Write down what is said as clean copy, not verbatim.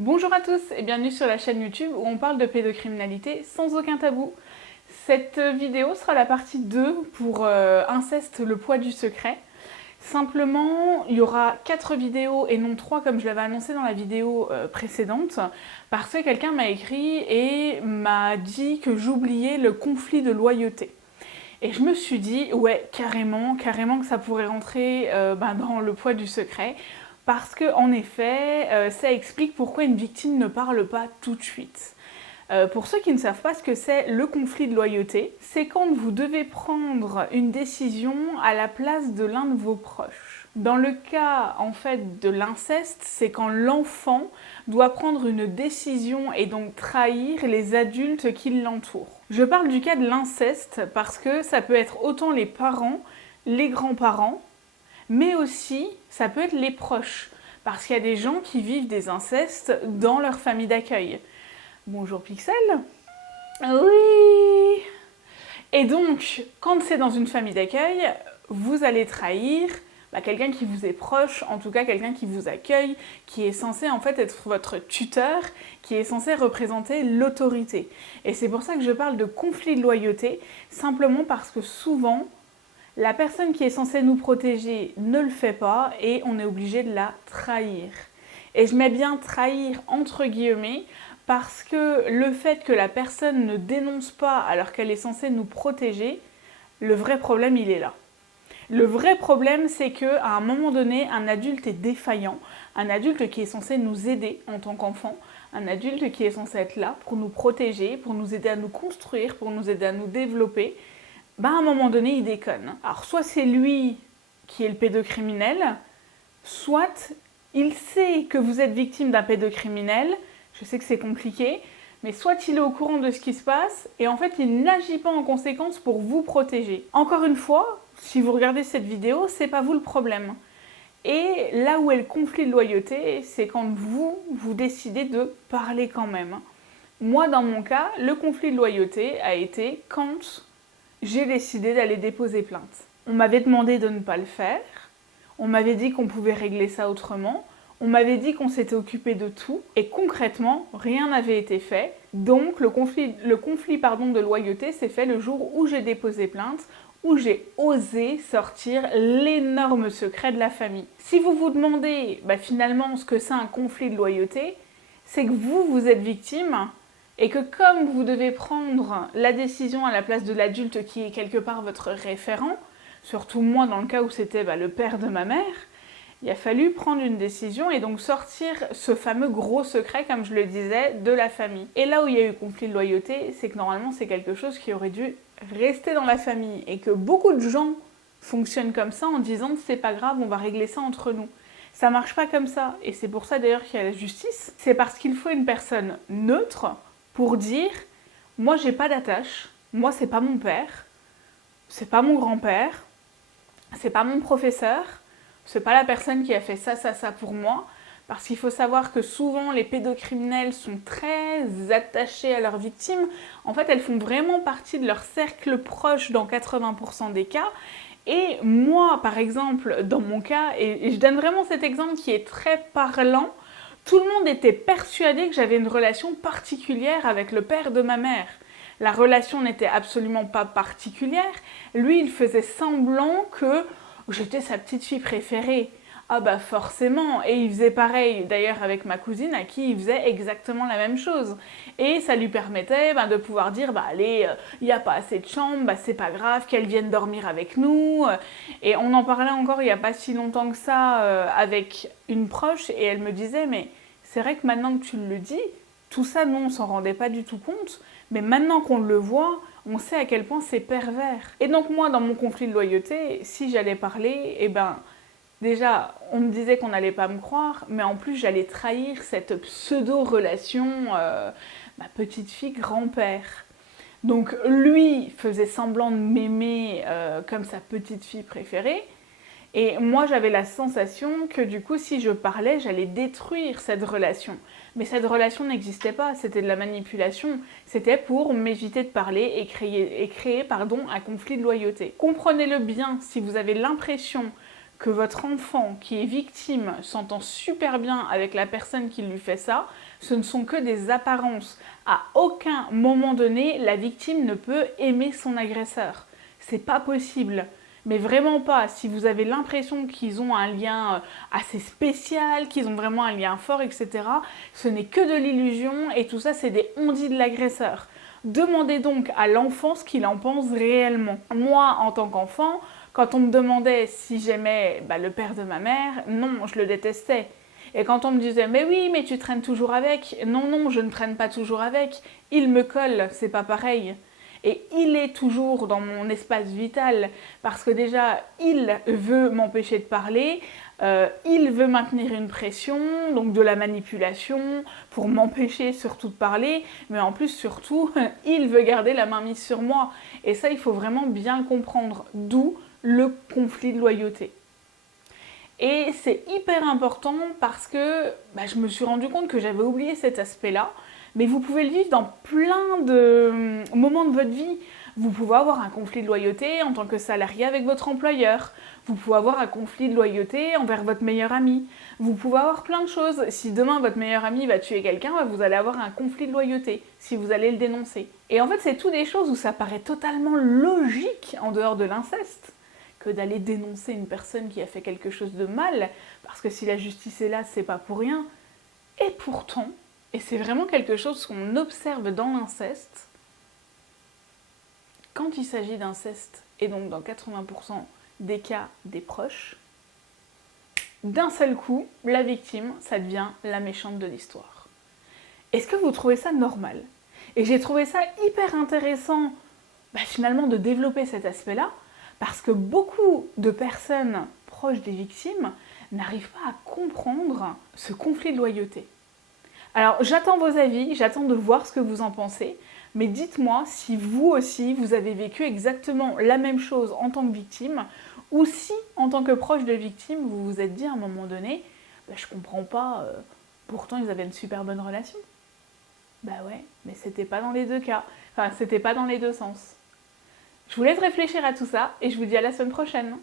Bonjour à tous et bienvenue sur la chaîne YouTube où on parle de pédocriminalité sans aucun tabou. Cette vidéo sera la partie 2 pour Inceste, le poids du secret. Simplement, il y aura 4 vidéos et non 3 comme je l'avais annoncé dans la vidéo précédente parce que quelqu'un m'a écrit et m'a dit que j'oubliais le conflit de loyauté. Et je me suis dit, ouais, carrément que ça pourrait rentrer dans le poids du secret. Parce que, en effet, ça explique pourquoi une victime ne parle pas tout de suite. Pour ceux qui ne savent pas ce que c'est le conflit de loyauté, c'est quand vous devez prendre une décision à la place de l'un de vos proches. Dans le cas en fait de l'inceste, c'est quand l'enfant doit prendre une décision et donc trahir les adultes qui l'entourent. Je parle du cas de l'inceste parce que ça peut être autant les parents, les grands-parents, mais aussi ça peut être les proches, parce qu'il y a des gens qui vivent des incestes dans leur famille d'accueil. Bonjour Pixel. Oui. Et donc, quand c'est dans une famille d'accueil, vous allez trahir quelqu'un qui vous est proche, en tout cas quelqu'un qui vous accueille, qui est censé en fait être votre tuteur, qui est censé représenter l'autorité. Et c'est pour ça que je parle de conflit de loyauté, simplement parce que souvent, la personne qui est censée nous protéger ne le fait pas et on est obligé de la trahir. Et je mets bien trahir entre guillemets parce que le fait que la personne ne dénonce pas alors qu'elle est censée nous protéger, le vrai problème il est là. Le vrai problème c'est qu'à un moment donné, un adulte est défaillant, un adulte qui est censé nous aider en tant qu'enfant, un adulte qui est censé être là pour nous protéger, pour nous aider à nous construire, pour nous aider à nous développer, à un moment donné, il déconne. Alors, soit c'est lui qui est le pédocriminel, soit il sait que vous êtes victime d'un pédocriminel, je sais que c'est compliqué, mais soit il est au courant de ce qui se passe, et en fait, il n'agit pas en conséquence pour vous protéger. Encore une fois, si vous regardez cette vidéo, c'est pas vous le problème. Et là où est le conflit de loyauté, c'est quand vous décidez de parler quand même. Moi, dans mon cas, le conflit de loyauté a été quand j'ai décidé d'aller déposer plainte. On m'avait demandé de ne pas le faire, on m'avait dit qu'on pouvait régler ça autrement, on m'avait dit qu'on s'était occupé de tout, et concrètement, rien n'avait été fait. Donc le conflit de loyauté s'est fait le jour où j'ai déposé plainte, où j'ai osé sortir l'énorme secret de la famille. Si vous vous demandez finalement ce que c'est un conflit de loyauté, c'est que vous êtes victime, et que comme vous devez prendre la décision à la place de l'adulte qui est quelque part votre référent, surtout moi dans le cas où c'était le père de ma mère, il a fallu prendre une décision et donc sortir ce fameux gros secret, comme je le disais, de la famille. Et là où il y a eu conflit de loyauté, c'est que normalement c'est quelque chose qui aurait dû rester dans la famille et que beaucoup de gens fonctionnent comme ça en disant c'est pas grave, on va régler ça entre nous. Ça marche pas comme ça et c'est pour ça d'ailleurs qu'il y a la justice. C'est parce qu'il faut une personne neutre pour dire moi j'ai pas d'attache, moi c'est pas mon père, c'est pas mon grand-père, c'est pas mon professeur, c'est pas la personne qui a fait ça pour moi, parce qu'il faut savoir que souvent les pédocriminels sont très attachés à leurs victimes. En fait, elles font vraiment partie de leur cercle proche dans 80% des cas. Et moi, par exemple, dans mon cas, et je donne vraiment cet exemple qui est très parlant, tout le monde était persuadé que j'avais une relation particulière avec le père de ma mère. La relation n'était absolument pas particulière. Lui, il faisait semblant que j'étais sa petite fille préférée. Ah forcément, et il faisait pareil d'ailleurs avec ma cousine à qui il faisait exactement la même chose. Et ça lui permettait de pouvoir dire allez, il n'y a pas assez de chambres, c'est pas grave, qu'elle vienne dormir avec nous. Et on en parlait encore il n'y a pas si longtemps que ça avec une proche et elle me disait mais c'est vrai que maintenant que tu le dis, tout ça nous on s'en rendait pas du tout compte, mais maintenant qu'on le voit, on sait à quel point c'est pervers. Et donc moi dans mon conflit de loyauté, si j'allais parler, déjà, on me disait qu'on n'allait pas me croire, mais en plus, j'allais trahir cette pseudo-relation petite fille grand-père. Donc, lui faisait semblant de m'aimer comme sa petite fille préférée, et moi, j'avais la sensation que du coup, si je parlais, j'allais détruire cette relation. Mais cette relation n'existait pas, c'était de la manipulation. C'était pour m'éviter de parler et créer un conflit de loyauté. Comprenez-le bien, si vous avez l'impression que votre enfant qui est victime s'entend super bien avec la personne qui lui fait ça, ce ne sont que des apparences. À aucun moment donné, la victime ne peut aimer son agresseur. C'est pas possible. Mais vraiment pas. Si vous avez l'impression qu'ils ont un lien assez spécial, qu'ils ont vraiment un lien fort, etc., ce n'est que de l'illusion et tout ça, c'est des on-dit de l'agresseur. Demandez donc à l'enfant ce qu'il en pense réellement. Moi, en tant qu'enfant, quand on me demandait si j'aimais le père de ma mère, non, je le détestais. Et quand on me disait mais oui, mais tu traînes toujours avec, non, non, je ne traîne pas toujours avec, il me colle, c'est pas pareil. Et il est toujours dans mon espace vital parce que déjà, il veut m'empêcher de parler, il veut maintenir une pression, donc de la manipulation pour m'empêcher surtout de parler, mais en plus surtout, il veut garder la main mise sur moi. Et ça, il faut vraiment bien le comprendre, d'où le conflit de loyauté. Et c'est hyper important parce que je me suis rendu compte que j'avais oublié cet aspect-là. Mais vous pouvez le vivre dans plein de moments de votre vie. Vous pouvez avoir un conflit de loyauté en tant que salarié avec votre employeur. Vous pouvez avoir un conflit de loyauté envers votre meilleur ami. Vous pouvez avoir plein de choses. Si demain votre meilleur ami va tuer quelqu'un, vous allez avoir un conflit de loyauté si vous allez le dénoncer. Et en fait, c'est tout des choses où ça paraît totalement logique en dehors de l'inceste que d'aller dénoncer une personne qui a fait quelque chose de mal, parce que si la justice est là, c'est pas pour rien. Et pourtant, et c'est vraiment quelque chose qu'on observe dans l'inceste, quand il s'agit d'inceste, et donc dans 80% des cas des proches, d'un seul coup, la victime, ça devient la méchante de l'histoire. Est-ce que vous trouvez ça normal? Et j'ai trouvé ça hyper intéressant, finalement, de développer cet aspect-là, parce que beaucoup de personnes proches des victimes n'arrivent pas à comprendre ce conflit de loyauté. Alors, j'attends vos avis, j'attends de voir ce que vous en pensez, mais dites-moi si vous aussi, vous avez vécu exactement la même chose en tant que victime, ou si, en tant que proche de victime, vous vous êtes dit à un moment donné, je comprends pas, pourtant ils avaient une super bonne relation. Ouais, mais c'était pas dans les deux cas, enfin, c'était pas dans les deux sens. Je vous laisse réfléchir à tout ça, et je vous dis à la semaine prochaine.